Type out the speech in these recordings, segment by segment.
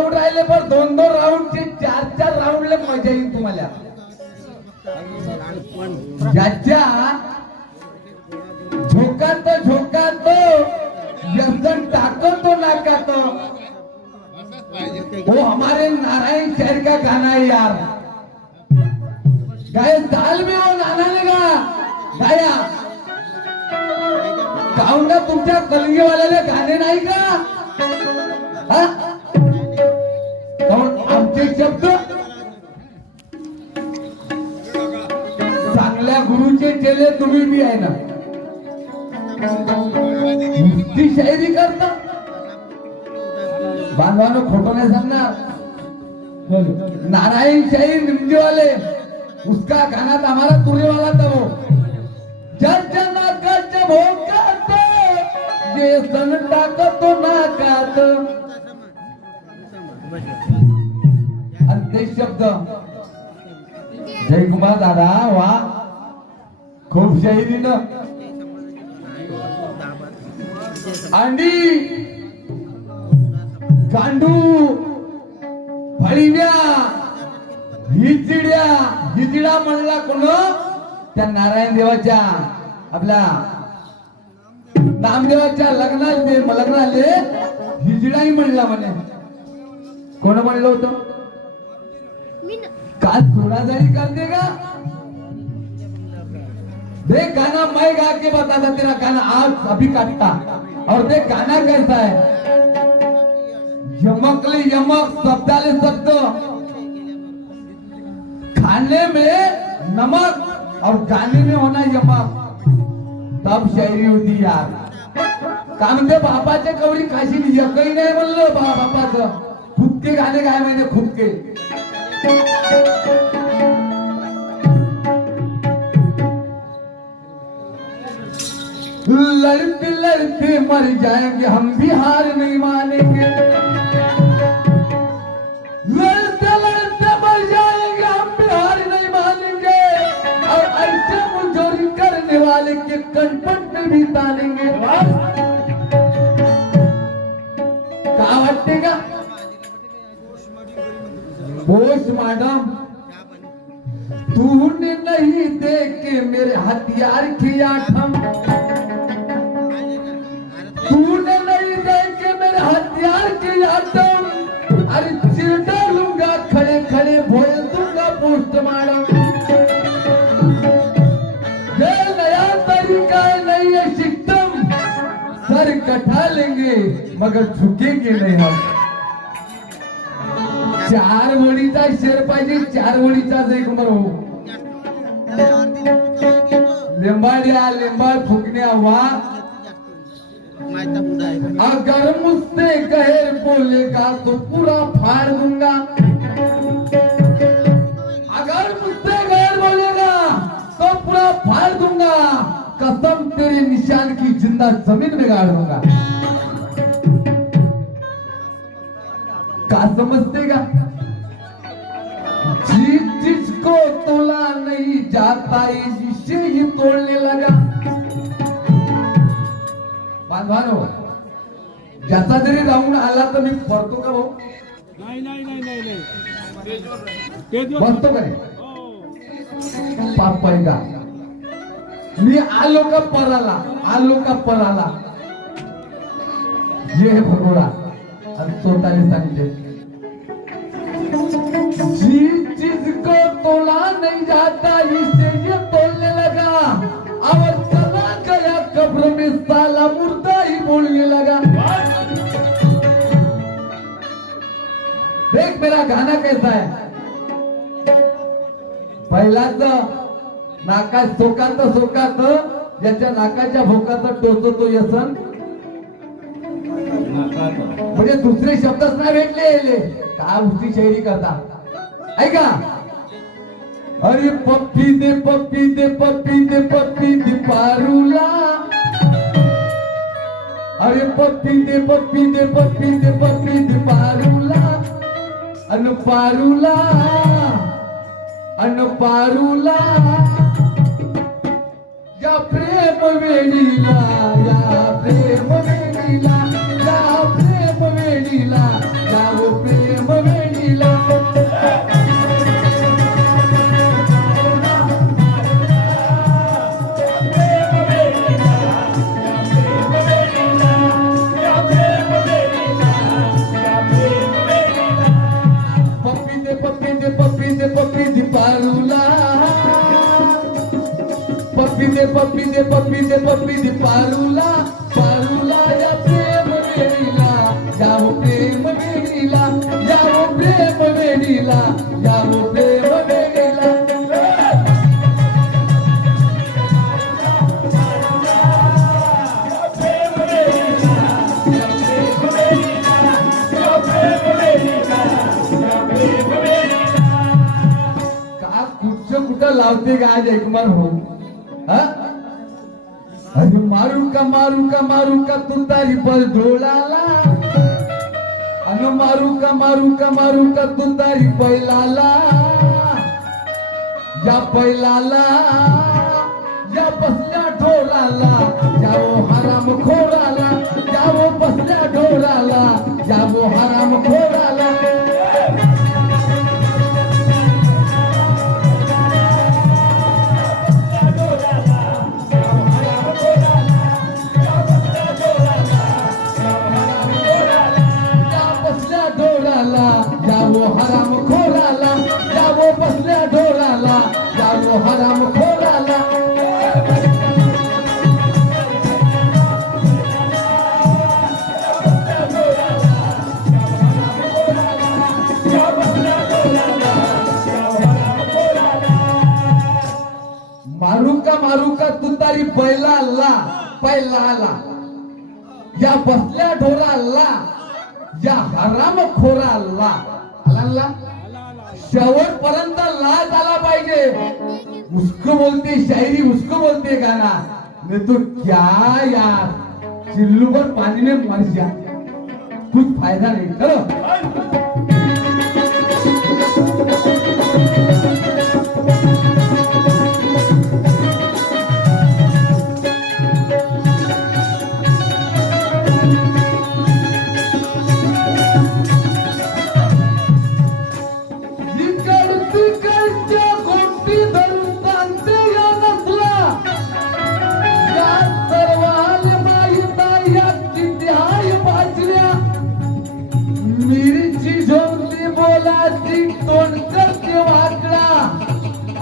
Round राहिले पण 2-2 राऊंडचे 4-4 राऊंडला मजा येईल तुम्हाला. ज्याच्या झोकात व्यसन टाकतो नाकात, वो हमारे नारायण शहर का गाना है यार. गाय साल में वो नाना ने गाया गाऊंगा तुमच्या कलगीवाल्याला गाणे नाही का? हा? आमचे शब्द चांगल्या गुरुचे चेले तुम्ही बी आहे ना. नुसती शायरी करता बांधवानो, खोटं नाही सांगणार. नारायण शाहीर निमजेवाले उसका गाना था हमारा तुरे वाला था वो. नाकाच्या भोकात जे सन टाकतो नाकात. आणि ते शब्द जयकुमार दादा वा खूप शाहिरीनं अंडी गांडू फळीव्या हिजड्या म्हणला कोण? त्या नारायण देवाच्या आपल्या नामदेवाच्या लग्नाले हिजडाही म्हणला म्हणे. कोण म्हणलं होतं? काल सोडाजारी करते का? देख गाना मैं गा के बताता तेरा गाना आज अभी काटता. और देख गाना कैसा है, यमकले यमक शब्दाले शब्द, खाने में नमक और गाने में होना यमक. तब शायरी होती यार. का म्हणते बापाच्या कवडी काशीली एकही नाही म्हणलं बापाचं. खुदके गाणे गाय मैंने खुदके. लड़ते लड़ते मर जाएंगे हम भी हार नहीं मानेंगे. लड़ते लड़ते मर जाएंगे हम भी हार नहीं मानेंगे. और ऐसे मुजोरी करने वाले के कनपट में भी तानेंगे. क्या वाटते का पोस्टमार्टम? तूने नहीं देखे मेरे हथियार की आठम. तूने नहीं देखे मेरे हथियार की आठम. अरे चिर डालूंगा खड़े खड़े भोल दूंगा पोस्टमार्टम. ये नया तरीका है, नई है सिस्टम. सर कटा लेंगे मगर झुकेंगे नहीं हम. 4 वडीचा शेर पाहिजे, 4 वडीचाच एक उमर हो. लिंबाड फुकण्या वा. अगर मुझसे गैर बोलेगा तो पूरा फाड़ दूंगा. अगर मुझसे गैर बोलेगा तो पूरा फाड़ दूंगा. कसम तेरे निशान की जिंदा जमीन में गाड़ दूंगा. का समझते का? जिसको तोला नहीं जाता जिसे ही तोड़ने लगा. बांधवानो, ज्याचा जरी राऊंड आला तर मी फरतो का भाऊ? नाही बसतो का? पाप का मी आलो का पराला ये भगोडा आणि स्वतःने सांगितले. जिस को तोला नहीं जाता इसे ये तोड़ने लगा. और चला गया कब्र में साला मुर्दा ही बोलने लगा. देख मेरा गाना कैसा है. पहिलाच नाका सोकात ज्याच्या नाकाच्या भोकात टोचतो यसन. म्हणजे दुसरे शब्दच नाही भेटले. का उलटी शायरी करता ऐका. अरे पप्पी दे पप्पी दे पप्पी दे पप्पी दे पारूला. अरे पप्पी दे पप्पी दे पप्पी दे पप्पी दे पारूला. अन पारूला या प्रेम वेडीला या प्रेम वेडीला या प्रेम वेडीला या वो प्रेम पप्पी दे पारूला पारूला या प्रेम वेणीला जाओ प्रेम वेणीला जाओ प्रेम वेणीला जाओ प्रेम वेणीला का कुठं लावते का आज एकमान हो हा? अरे मारू का तू तारी पर ढोळाला अन मारू का तू तारी बैलाला या बैलाला या बसल्या ढोराला जाओ हराम खोराला जाओ बसल्या ढोराला जाओ हराम खोराला जावो हराम खोराला जावो बसल्या ढोराला जावो हराम खोराला मारू का तुतारी बैलाला बैलाला या बसल्या ढोराला या हराम खोराला आला शेवटपर्यंत लाज आला पाहिजे उसको बोलते शायरी उसको बोलते गाना नहीं तो क्या यार चिल्लू पर पानी में मर जा कुछ फायदा नहीं चलो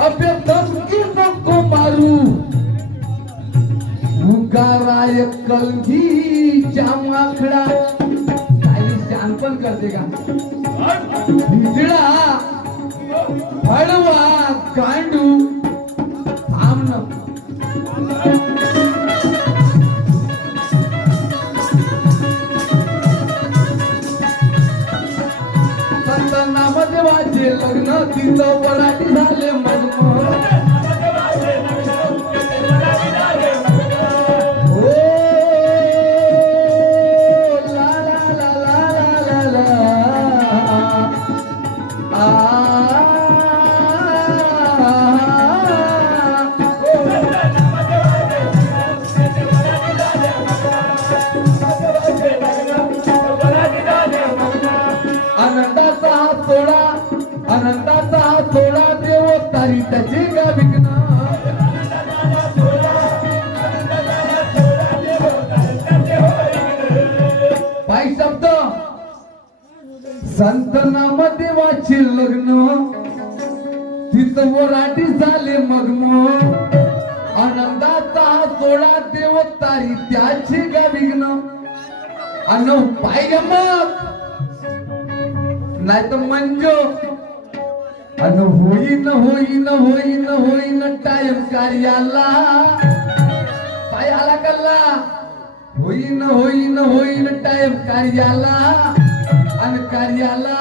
अबे धमकी नको मारू उगाराय कलगी जामाखडा काही शान पण करते का हिजडा फळवा कांडू थांब न नामदेवाचे लग्न तिथं वराठी झाले मग आनंदाचा थोडा देव तारी त्याचे का विघ्न पाय शब्द संत नामदेवाचे लग्न तिथं वराठी झाले मग आनंदाचा थोडा देव तारी त्याचे का विघ्न अन पाय मग नाही तर मंजो अन होईन टाइम कार्याला काय आला कल्ला होईन टाइम कार्याला आणि कार्याला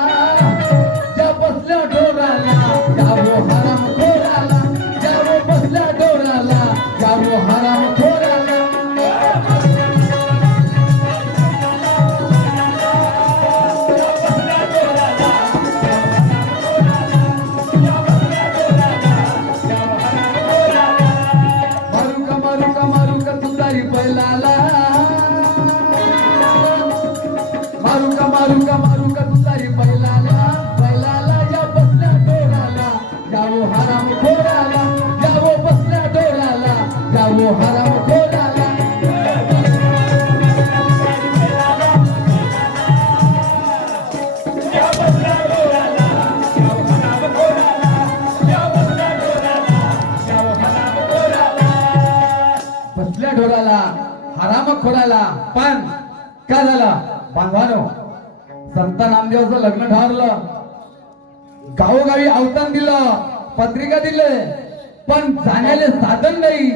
ज्या बसल्या ढोराला जावो हराम खोराला जावो बसल्या ढोराला जावो हराम खोराला मारू का तुतारी बैलाला या बसल्या ढोराला जावो हराम खोराला जावो बसल्या ढोराला जावो हराम खोराला कुठल्या ढोराला हरामखोराला. पण काय झालं बांधवानो, संत नामदेवाचं लग्न ठरलं, गावोगावी अवतान दिलं, पत्रिका दिले, पण जाण्याले साधन नाही.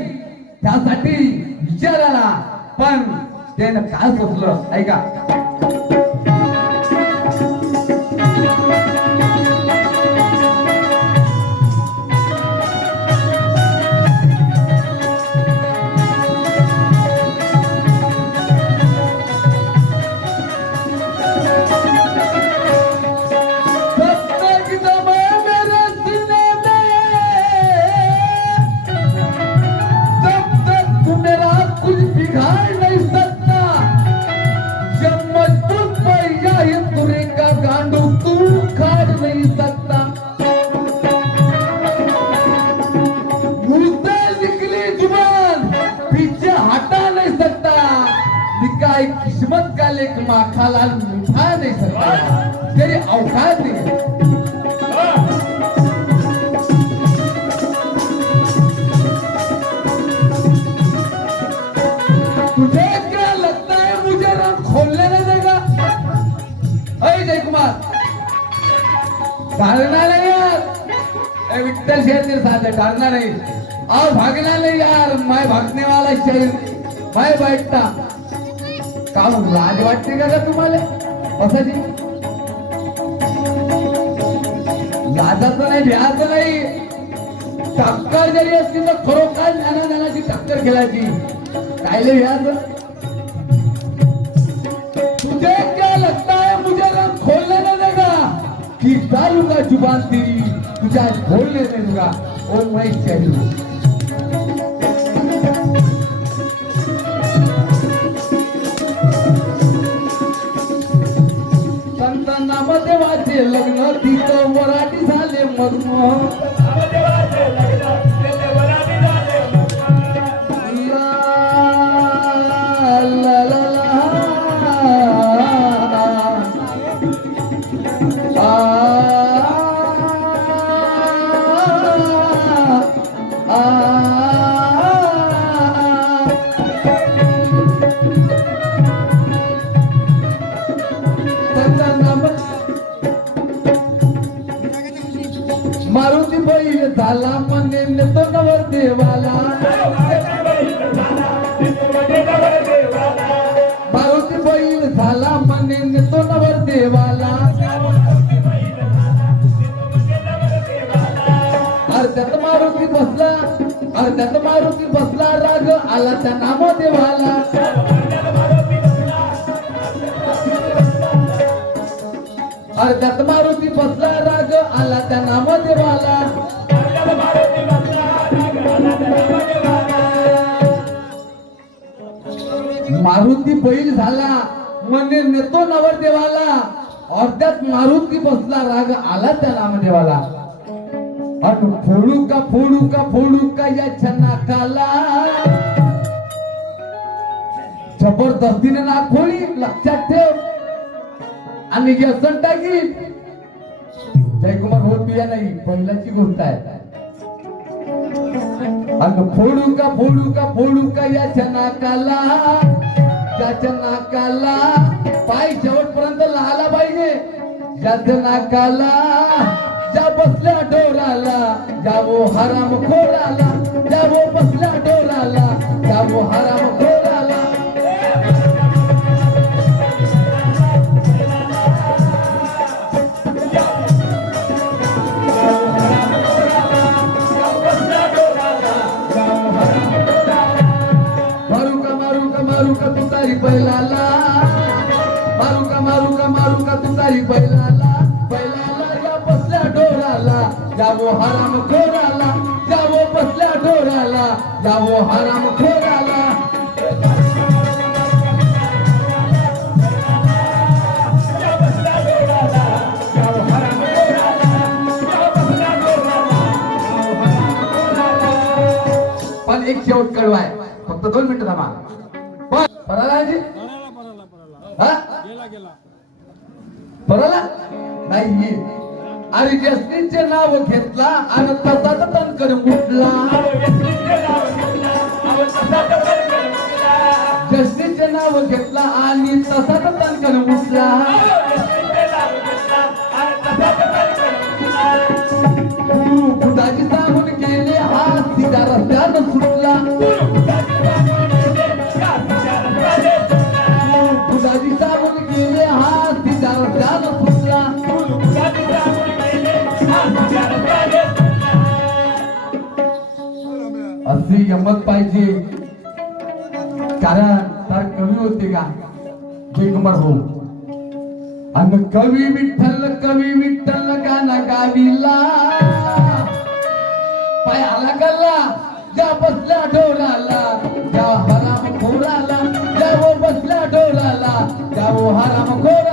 त्यासाठी विचार आला, पण त्यानं काय सोचलं ऐका. किस्मत का लेख माखाला मिठा नहीं सकता, तेरी औकात नहीं. तुझे क्या लगता है मुझे रंग खोलने नहीं देगा? अरे जय कुमार डालना नहीं यार, विठ्ठल शेर तेरे साथ है, डालना नहीं और भागना नहीं यार. मैं भागने वाला शेर, मैं बैठता. का लाज वाटते का तुम्हाला असाची? लाजाचं नाही, भ्याचं नाही. टक्कर जरी असती तर खरोखर ज्ञानाची टक्कर खेळायची. कायले भ्याचं? तुझे क्या लगता है मुझे रंग खोलने नहीं देगा? कि डालूंगा जुबान तेरी, तुझे खोलने नहीं दूंगा. ओ मैं चलू नामदेवाचे लग्न तिथं वराठी झाले मग्न. मारुती बैल झाला म्हणजे नेतो नवर देवाला. मारुती बैल झाला म्हणजे नेतो नवर देवाला. अर्ध्यात मारुती बसला, अर्ध्यात मारुती बसला, राग आला त्या नामदेवाला. अर्ध्यात मारुती बसला, राग आला त्या नामदेवाला. मारुती बैल झाला म्हणजे नेतो नवरदेवाला. अर्ध्यात मारुती बसला, राग आला त्या नामदेवाला. फोडू का फोडू का फोडू का याच्या नाकाला. जबरदस्तीने ना खोली, लक्षात ठेव. आणि व्यसन टाकी. जयकुमार होत बिया नाही, पहिल्याची गोष्ट आहे. फोडू का फोडू का फोडू का याच्या नाकाला, ज्याच्या नाकाला पाय शेवटपर्यंत लहाला पाहिजे. ज्याच्या नाकाला, ज्या बसल्या डोराला, जावो हराम खोराला, जावो बसल्या डोराला, जावो हराम खोराला. मारू का तुतारी बैलाला, मारू का तुतारी बैलाला. बैलाला या बसल्या डोराला, जावो हराम खोराला, जावो बसल्या डोराला, जावो हराम खोराला. पण एक शेवट कडवाय, फक्त 2 मिनिटं थांबा. परालाजी पराला नाही. अरे जस्टिसचे नाव घेतला आणि तसाच तनकर मुटला. नाव घेतला आणि तसाच तणकण उठला बुधाची सांगून गेले हा सीधा रस्त्यानं सुटला बुधाची सांगून गेले हा सीधा रस्त्यानं सुटला अशी गंमत पाहिजे कारण तर कवी होते का जयकुमार हो आणि कवी विठ्ठल गाणं गाविला पाय आला गल्ला ज्या बसल्या ढोराला ज्या हराम खोराला ज्या बसल्या ढोराला ज्या हराम खोराला